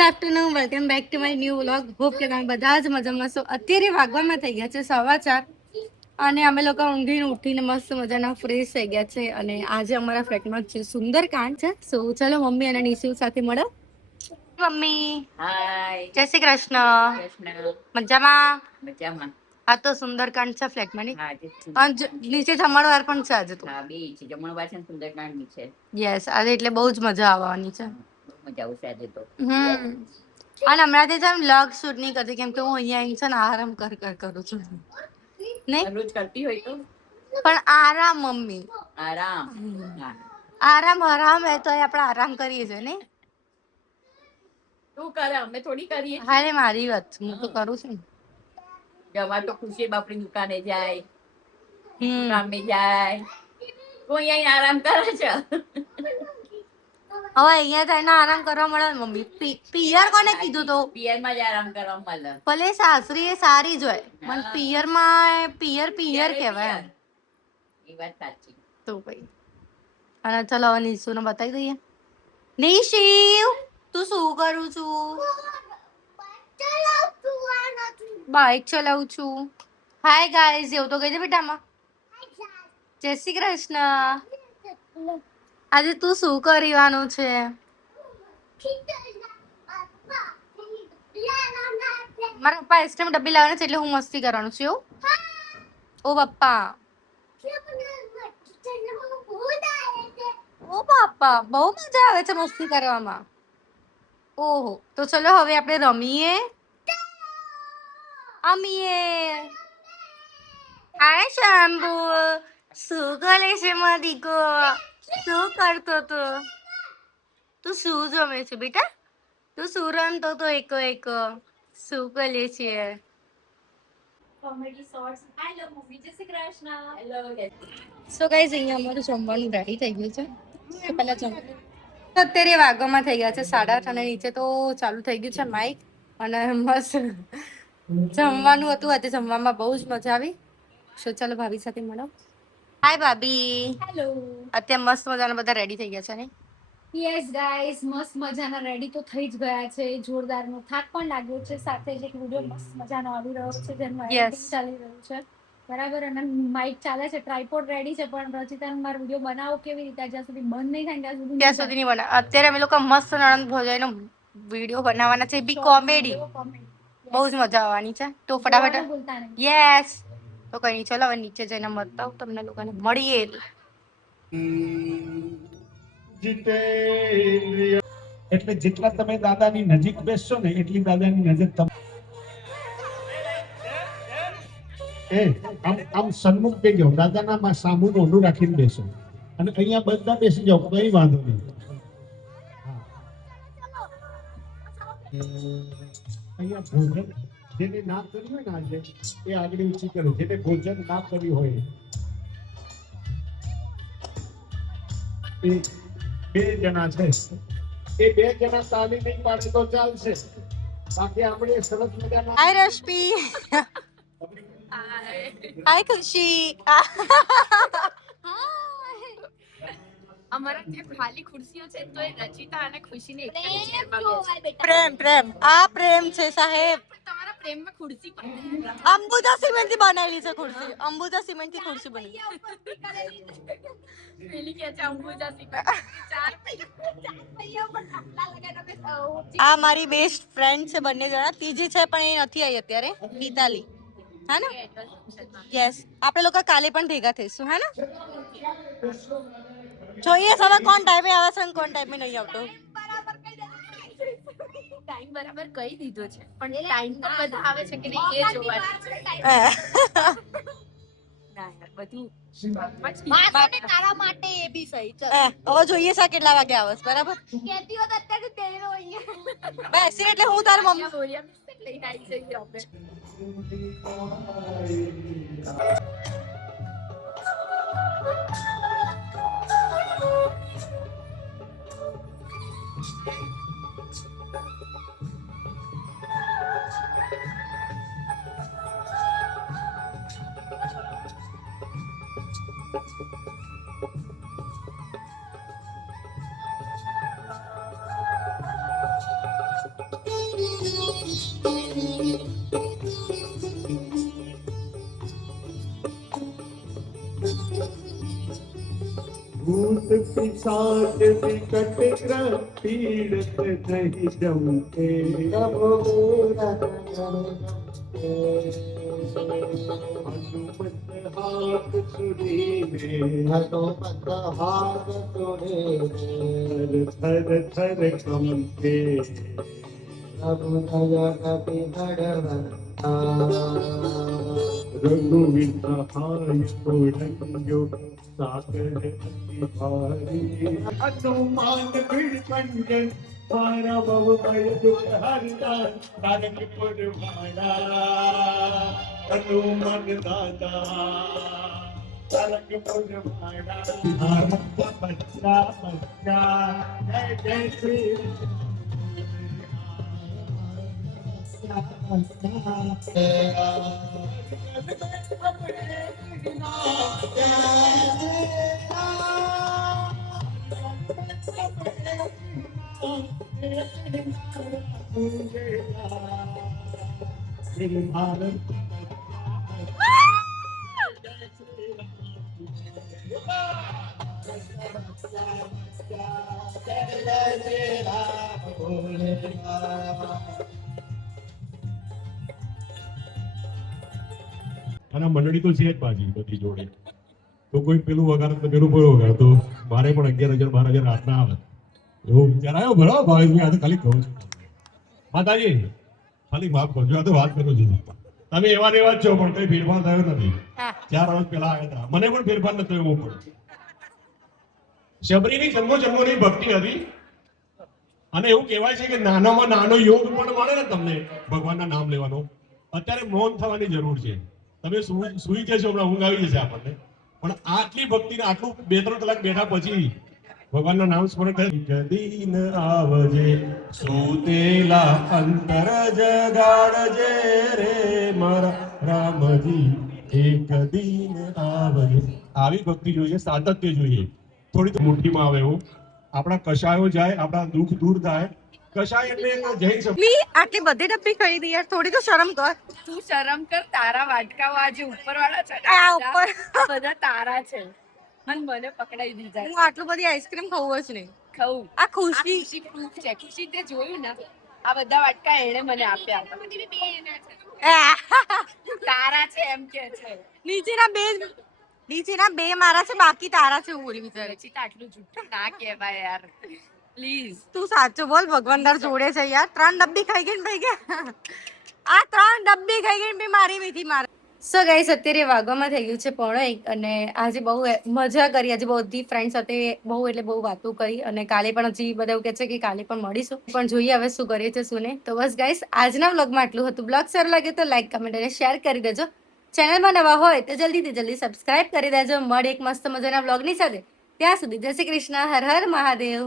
Good afternoon, welcome back to my new vlog. Hope કે તમે બધા જ મજામાં છો. અત્યારે વાગવામાં થઈ ગયા છે 4:15 અને અમે લોકો ઊંઘીને ઉઠીને મસ્ત મજાના ફ્રેશ થઈ ગયા છે. અને આજે અમારા ફ્લેટમાં છે સુંદરકાંડ છે. સો ચલો મમ્મી અને નિશુ સાથે મળો. મમ્મી હાય. જય શ્રી કૃષ્ણ. કૃષ્ણ. મજામાં? મજામાં. આ તો સુંદરકાંડ છે ફ્લેટમાં ની. હા, અને નીચે જમણવાર પણ છે આજે તો. હા, બે છે જમણવાર છે, સુંદરકાંડ બી છે. યસ, આજે એટલે બહુ જ મજા આવવાની છે. બહુ મજા આવશે આજે તો. અને હમણાંથી છે વ્લોગ શૂટ નહીં કરતી કેમ કે હું અહીંયા આવીને છે ને આરામ કરું છું. નહીં રોજ કરતી હોય તો પણ આરામ મમ્મી, આરામ. હા, આરામ હરામ હે તો આપણે આરામ કરીએ છીએ નહીં. તું કરે, અમે થોડી કરીએ. હા રે મારી વાત, હું તો કરું છું. જવા તો ખુશી બાપની દુકાને જાય, હમ કામે જાય, તું અહીંયા આરામ કરે છે. હવે અહીંયા થઈને આરામ કરવા મળે ને મમ્મી. પિયર કોને કીધું તો? પિયરમાં જ આરામ કરવા મળે. ભલે સાસરી એ સારી જ હોય પણ પિયરમાં પિયર કહેવાય એમ. એ વાત સાચી. તો ભાઈ અને ચલો હવે નિશુને બતાવી દઈએ. નિશિવ તું શું કરું છું? બાઇક ચલાવું છું. હાય ગાઈઝ એવું તો કહી દે બેટામાં. જય શ્રી કૃષ્ણ. આજે તું શું કરવાનું છે? મારા પપ્પા આઈસ્ક્રીમ ડબ્બી લાવવાના છે એટલે હું મસ્તી કરવાનું છું એવું. ઓ પપ્પા, ઓ બાપા બહુ મજા આવે છે મસ્તી કરવામાં. ઓહો, તો ચલો હવે આપણે રમીએ. હાય શંભુ, શું કરે છે મદીકો? શું કરતો તો? તું શું જમે છે બેટા? તું શું રમતો તો એકો શું કરે છે? Comedy shorts. હેલો મમ્મી, જય Shri Krishna. Hello. So guys અહીંયા અમારું જમવાનું રેડી થઈ ગયું છે. તો પહેલા અત્યારે વાગવામાં થઈ ગયા છે 8:30 અને નીચે તો ચાલુ થઈ ગયું છે માઇક અને મસ્ત જમવાનું હતું. આજે જમવામાં બહુ જ મજા આવી. સો ચાલો ભાભી સાથે મળો. હાય ભાભી. હેલો. અત્યારે મસ્ત મજાના બધા રેડી થઈ ગયા છે ને? યસ ગાઈસ, મસ્ત મજાના રેડી તો થઈ જ ગયા છે. જોરદારનો થાક પણ લાગ્યો છે. સાથે જ એક વિડિયો મસ્ત મજાનો આવી રહ્યો છે જેનું એડિટિંગ ચાલી રહ્યું છે. બરાબર. અને માઇક ચાલે છે, ટ્રાયપોડ રેડી છે, પણ રચિતાને મારો વિડિયો બનાવો કેવી રીતે જ્યાં સુધી બંધ નહીં થાય ત્યાં સુધી નહીં બનાવે. અત્યારે અમે લોકો મસ્ત નણંદ ભોજાઈનો વિડિયો બનાવવાના છે. બી કોમેડી બહુ જ મજા આવવાની છે. તો ફટાફટ યસ. તો કઈ નહીં, ચલો હવે નીચે જઈને મળતા હું તમને લોકોને. મળીએ. એટલે જેટલા તમે દાદાની નજીક બેસશો ને એટલી દાદાની નજર આમ સન્મુખ થઈ જાઓ, દાદાના સામુ મોઢું રાખીને બેસો અને અહીંયા બધા બેસી જાઓ, કઈ વાંધો નહીં. અહીંયા ભોજન જેને ના કર્યું હોય ને આજે એ આગળ ઊંચી કરે, જેને ભોજન ના કર્યું હોય એ બે જણા છે. એ બે જણા તાલી નહીં પાડે તો ચાલશે, બાકી આપણે સરસ મજાના. હાય રશ્મિ. હાય ખુશી. અમારા ત્યાં ખાલી ખુરશીઓ છે તો એ રચિતા અને ખુશીને એક જ ચેરમાં બેસે. પ્રેમ આ પ્રેમ છે સાહેબ. પણ તમારા પ્રેમમાં ખુરશી પણ અંબુજા સિમેન્ટ થી બનાવેલી છે ખુરશી. અંબુજા સિમેન્ટ થી ખુરશી બની. પેલી કે છે અંબુજા સિવાય ચાર આ મારી બેસ્ટ ફ્રેન્ડ છે બંને જણા. ત્રીજી છે પણ એ નથી આવી અત્યારે, ગીતાલી. હા ને? યસ. આપણે લોકો કાલે પણ ભેગા થઈશું. હા ને? જોઈએ હવે કોણ ટાઈમે આવે છે અને કોણ ટાઈમે નહીં આવતો. ટાઈમ બરાબર કહી દીધો છે પણ ટાઈમ તો બધા આવે છે કે નહીં એ જોવાનું છે. ના યાર બધું તારા માટે એ બી સહી છે. હવે જોઈએ છે કેટલા વાગે આવસ. બરાબર કેતી હોત અત્યારે તેરો અહીંયા બેસી એટલે હું તાર મમ્મી બોરિયા બિસ્કિટ લઈને આવી જઈએ અમે. भूत पिशाच विकट ग्रह पीड़ित नहीं जमते हनुमत हाथ सुरी में थर थर कंपे रघुवीर सहाय कोडंगो सागर अति भारी हनुमान भीड़ पंजन मारा बहु भय दुख हरता तारक पुर मारा हनुमान दादा तारक पुर मारा बच्चा बच्चा जय जय श्री भारत અને મંડળી તો છે જ બાજી બધી જોડે તો કોઈ પેલું વગાડે તો પેલું કોઈ વગાડે તો મારે પણ 11,000 12,000 રાતના આવે એવો વિચાર આવ્યો બરાબર ભાવેશભાઈ આ તો ખાલી કહું છું માતાજી ખાલી માફ કરજો આ તો વાત કરું છું તમે એવા ને એવા જ છો પણ કઈ ફેરફાર થયો નથી 4 વર્ષ પહેલા આવ્યા હતા મને પણ ફેરફાર નથી થયો હું પણ શબરીની જન્મોની ભક્તિ હતી અને એવું કહેવાય છે કે નાનામાં નાનો યોગ પણ મળે ને તમને ભગવાનના નામ લેવાનો અત્યારે મૌન થવાની જરૂર છે તમે સુઈ જશો હમણાં ઊંઘ આવી જશે આપણને પણ આટલી ભક્તિને આટલું 2-3 કલાક બેઠા પછી ભગવાનના નામ સ્મરણ થાય દીન આવજે સુતેલા અંતર જગાડજે રે મારા રામજી એક દીન આવજે આવી ભક્તિ જોઈએ સાતત્ય જોઈએ થોડી મુઠ્ઠીમાં આવે એવું આપણા કશાયો જાય આપણા દુઃખ દૂર થાય કશાય એટલે જૈન શબ્દ આટલી બધી ડબ્બી ખાઈ દી યાર થોડી તો શરમ કર તું શરમ કર તારા વાટકાઓ આજે ઉપરવાળા છે ને, આ ઉપર. આ બધા તારા છે અને મને પકડાઈ દીધા હું આટલું બધી આઈસ્ક્રીમ ખાવું જ નહીં ખાવું આ ખુશી ખુશી પ્રૂફ છે ખુશી તે જોયું ને આ બધા વાટકા એણે મને આપ્યા તારા છે એમ કે છે નીચેના બે મારા છે બાકી તારા છે હું બોલી વિચારે પછી તો આટલું જૂઠું ના કહેવાય યાર પ્લીઝ તું સાચું બોલ ભગવાન તાર જોડે છે યાર 3 ડબ્બી ખાઈ ગઈ ને ભાઈ ગયા આ 3 ડબ્બી ખાઈ ગઈ ને બી મારી મીઠી મારે સો ગાઈસ અત્યારે વાગવામાં થઈ ગયું છે 1:30 અને આજે બહુ મજા કરી આજે બધી ફ્રેન્ડ સાથે બહુ વાતો કરી અને કાલે પણ હજી બધા એવું કહે છે કે કાલે પણ મળીશું પણ જોઈએ હવે શું કરીએ છે શું નહીં તો બસ ગાઈસ આજના વ્લોગમાં આટલું હતું વ્લોગ સારો લાગે તો લાઈક કમેન્ટ અને શેર કરી દેજો ચેનલમાં નવા હોય તો જલ્દી સબસ્ક્રાઇબ કરી દેજો મળે એક મસ્ત મજાના વ્લોગની સાથે ત્યાં સુધી જય શ્રી કૃષ્ણ હર હર મહાદેવ